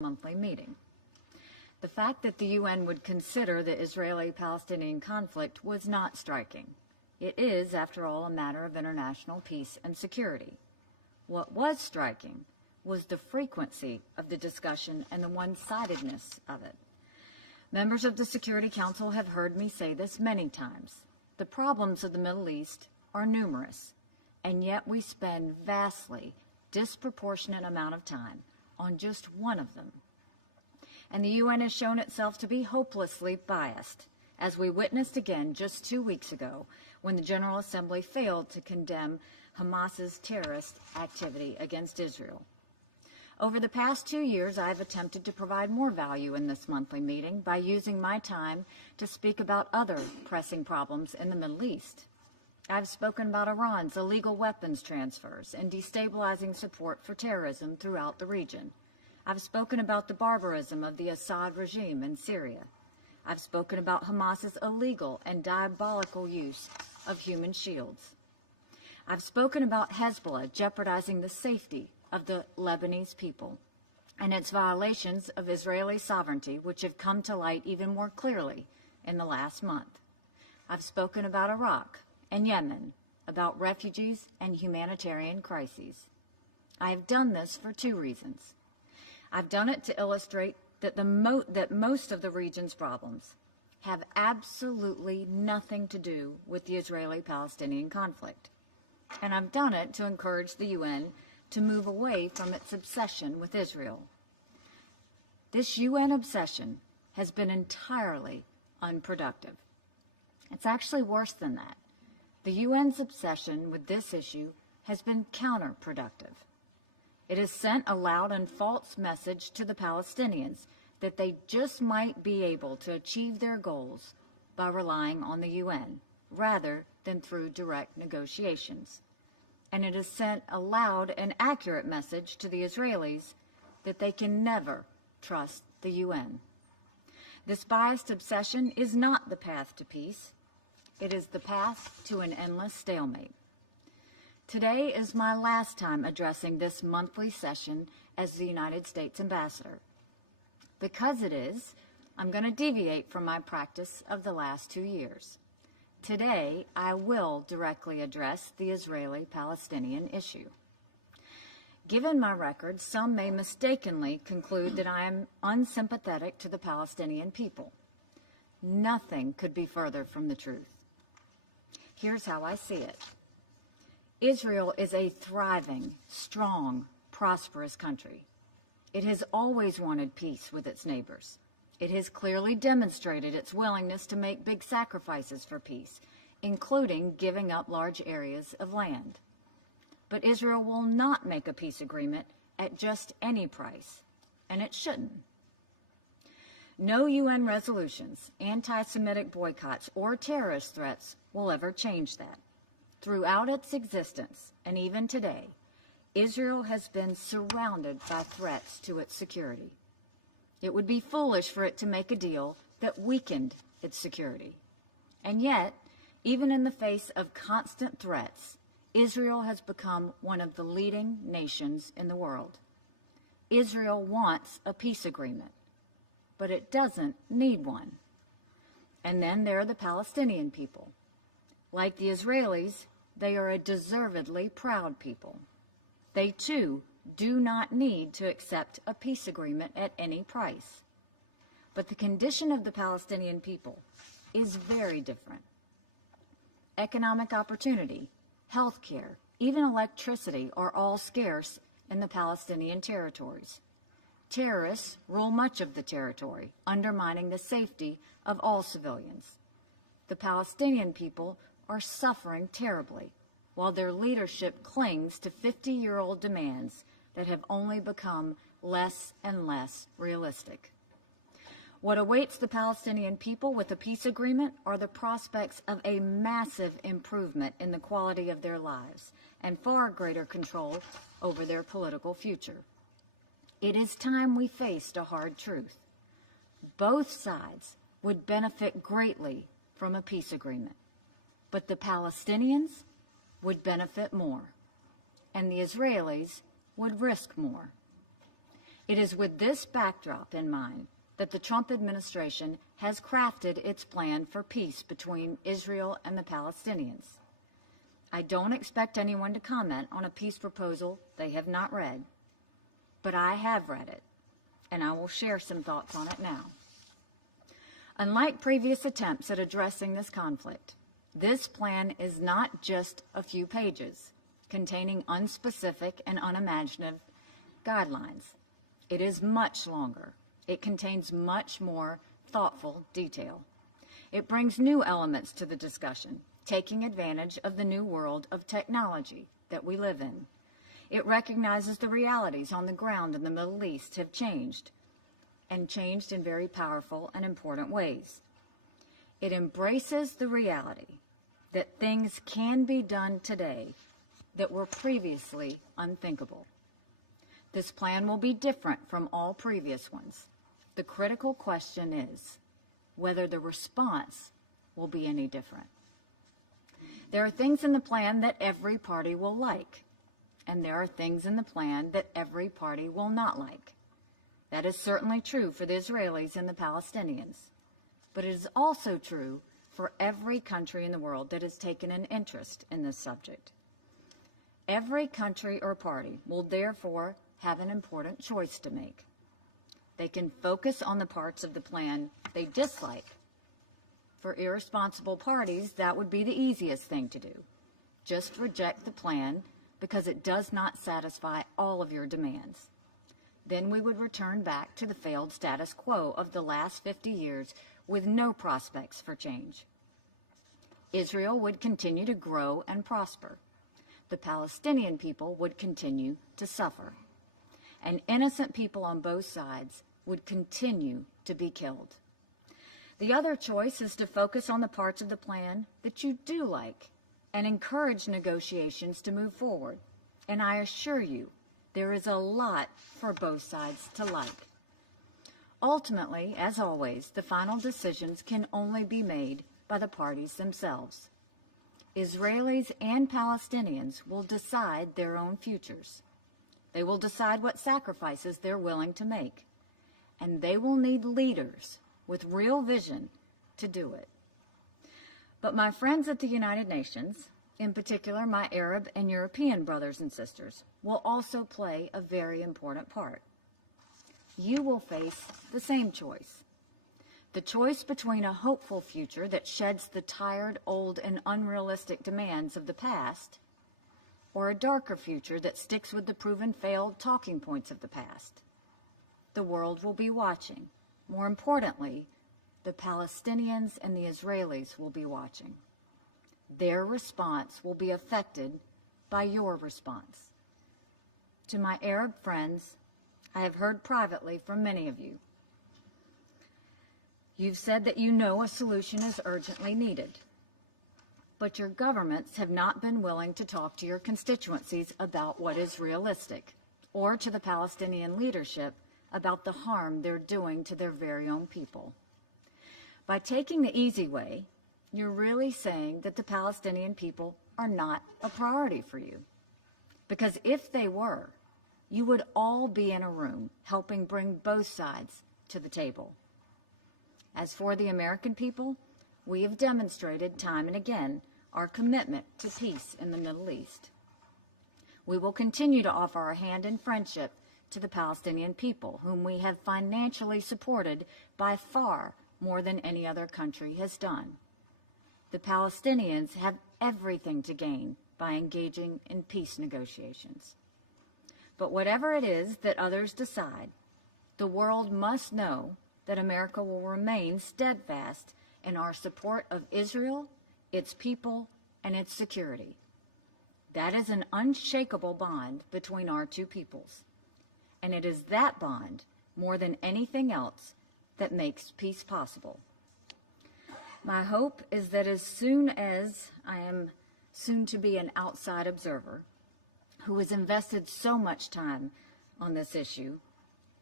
monthly meeting. The fact that the UN would consider the Israeli-Palestinian conflict was not striking. It is, after all, a matter of international peace and security. What was striking was the frequency of the discussion and the one-sidedness of it. Members of the Security Council have heard me say this many times. The problems of the Middle East are numerous, and yet we spend vastly disproportionate amount of time on just one of them. And the UN has shown itself to be hopelessly biased, as we witnessed again just 2 weeks ago when the General Assembly failed to condemn Hamas's terrorist activity against Israel. Over the past 2 years, I have attempted to provide more value in this monthly meeting by using my time to speak about other pressing problems in the Middle East. I've spoken about Iran's illegal weapons transfers and destabilizing support for terrorism throughout the region. I've spoken about the barbarism of the Assad regime in Syria. I've spoken about Hamas's illegal and diabolical use of human shields. I've spoken about Hezbollah jeopardizing the safety of the Lebanese people and its violations of Israeli sovereignty, which have come to light even more clearly in the last month. I've spoken about Iraq and Yemen, about refugees and humanitarian crises. I have done this for two reasons. I've done it to illustrate that most of the region's problems have absolutely nothing to do with the Israeli-Palestinian conflict. And I've done it to encourage the UN to move away from its obsession with Israel. This UN obsession has been entirely unproductive. It's actually worse than that. The UN's obsession with this issue has been counterproductive. It has sent a loud and false message to the Palestinians that they just might be able to achieve their goals by relying on the UN, rather than through direct negotiations. And it has sent a loud and accurate message to the Israelis that they can never trust the UN. This biased obsession is not the path to peace. It is the path to an endless stalemate. Today is my last time addressing this monthly session as the United States Ambassador. Because it is, I'm going to deviate from my practice of the last 2 years. Today, I will directly address the Israeli-Palestinian issue. Given my record, some may mistakenly conclude that I am unsympathetic to the Palestinian people. Nothing could be further from the truth. Here's how I see it. Israel is a thriving, strong, prosperous country. It has always wanted peace with its neighbors. It has clearly demonstrated its willingness to make big sacrifices for peace, including giving up large areas of land. But Israel will not make a peace agreement at just any price, and it shouldn't. No UN resolutions, anti-Semitic boycotts, or terrorist threats will ever change that. Throughout its existence, and even today, Israel has been surrounded by threats to its security. It would be foolish for it to make a deal that weakened its security. And yet, even in the face of constant threats, Israel has become one of the leading nations in the world. Israel wants a peace agreement, but it doesn't need one. And then there are the Palestinian people. Like the Israelis, they are a deservedly proud people. They, too, do not need to accept a peace agreement at any price. But the condition of the Palestinian people is very different. Economic opportunity, health care, even electricity are all scarce in the Palestinian territories. Terrorists rule much of the territory, undermining the safety of all civilians. The Palestinian people are suffering terribly, while their leadership clings to 50-year-old demands that have only become less and less realistic. What awaits the Palestinian people with a peace agreement are the prospects of a massive improvement in the quality of their lives and far greater control over their political future. It is time we faced a hard truth. Both sides would benefit greatly from a peace agreement, but the Palestinians would benefit more, and the Israelis would risk more. It is with this backdrop in mind that the Trump administration has crafted its plan for peace between Israel and the Palestinians. I don't expect anyone to comment on a peace proposal they have not read, but I have read it, and I will share some thoughts on it now. Unlike previous attempts at addressing this conflict, this plan is not just a few pages containing unspecific and unimaginative guidelines. It is much longer. It contains much more thoughtful detail. It brings new elements to the discussion, taking advantage of the new world of technology that we live in. It recognizes the realities on the ground in the Middle East have changed, and changed in very powerful and important ways. It embraces the reality that things can be done today that were previously unthinkable. This plan will be different from all previous ones. The critical question is whether the response will be any different. There are things in the plan that every party will like, and there are things in the plan that every party will not like. That is certainly true for the Israelis and the Palestinians, but it is also true for every country in the world that has taken an interest in this subject. Every country or party will therefore have an important choice to make. They can focus on the parts of the plan they dislike. For irresponsible parties, that would be the easiest thing to do. Just reject the plan because it does not satisfy all of your demands. Then we would return back to the failed status quo of the last 50 years with no prospects for change. Israel would continue to grow and prosper. The Palestinian people would continue to suffer. And innocent people on both sides would continue to be killed. The other choice is to focus on the parts of the plan that you do like and encourage negotiations to move forward. And I assure you, there is a lot for both sides to like. Ultimately, as always, the final decisions can only be made by the parties themselves. Israelis and Palestinians will decide their own futures. They will decide what sacrifices they're willing to make. And they will need leaders with real vision to do it. But my friends at the United Nations, in particular my Arab and European brothers and sisters, will also play a very important part. You will face the same choice. The choice between a hopeful future that sheds the tired, old, and unrealistic demands of the past, or a darker future that sticks with the proven failed talking points of the past. The world will be watching. More importantly, the Palestinians and the Israelis will be watching. Their response will be affected by your response. To my Arab friends, I have heard privately from many of you. You've said that you know a solution is urgently needed, but your governments have not been willing to talk to your constituencies about what is realistic, or to the Palestinian leadership about the harm they're doing to their very own people. By taking the easy way, you're really saying that the Palestinian people are not a priority for you. Because if they were, you would all be in a room helping bring both sides to the table. As for the American people, we have demonstrated time and again our commitment to peace in the Middle East. We will continue to offer our hand in friendship to the Palestinian people, whom we have financially supported by far more than any other country has done. The Palestinians have everything to gain by engaging in peace negotiations. But whatever it is that others decide, the world must know that America will remain steadfast in our support of Israel, its people, and its security. That is an unshakable bond between our two peoples. And it is that bond, more than anything else, that makes peace possible. My hope is that as soon as I am soon to be an outside observer who has invested so much time on this issue,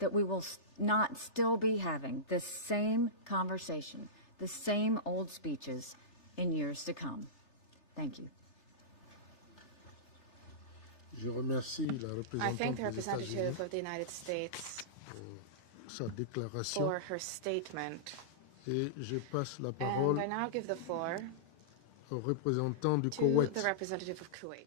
that we will not still be having this same conversation, the same old speeches in years to come. Thank you. I thank the representative of the United States sa déclaration. for her statement. Et je passe la And parole I now give the floor au représentant du to Koweït. the representative of Kuwait.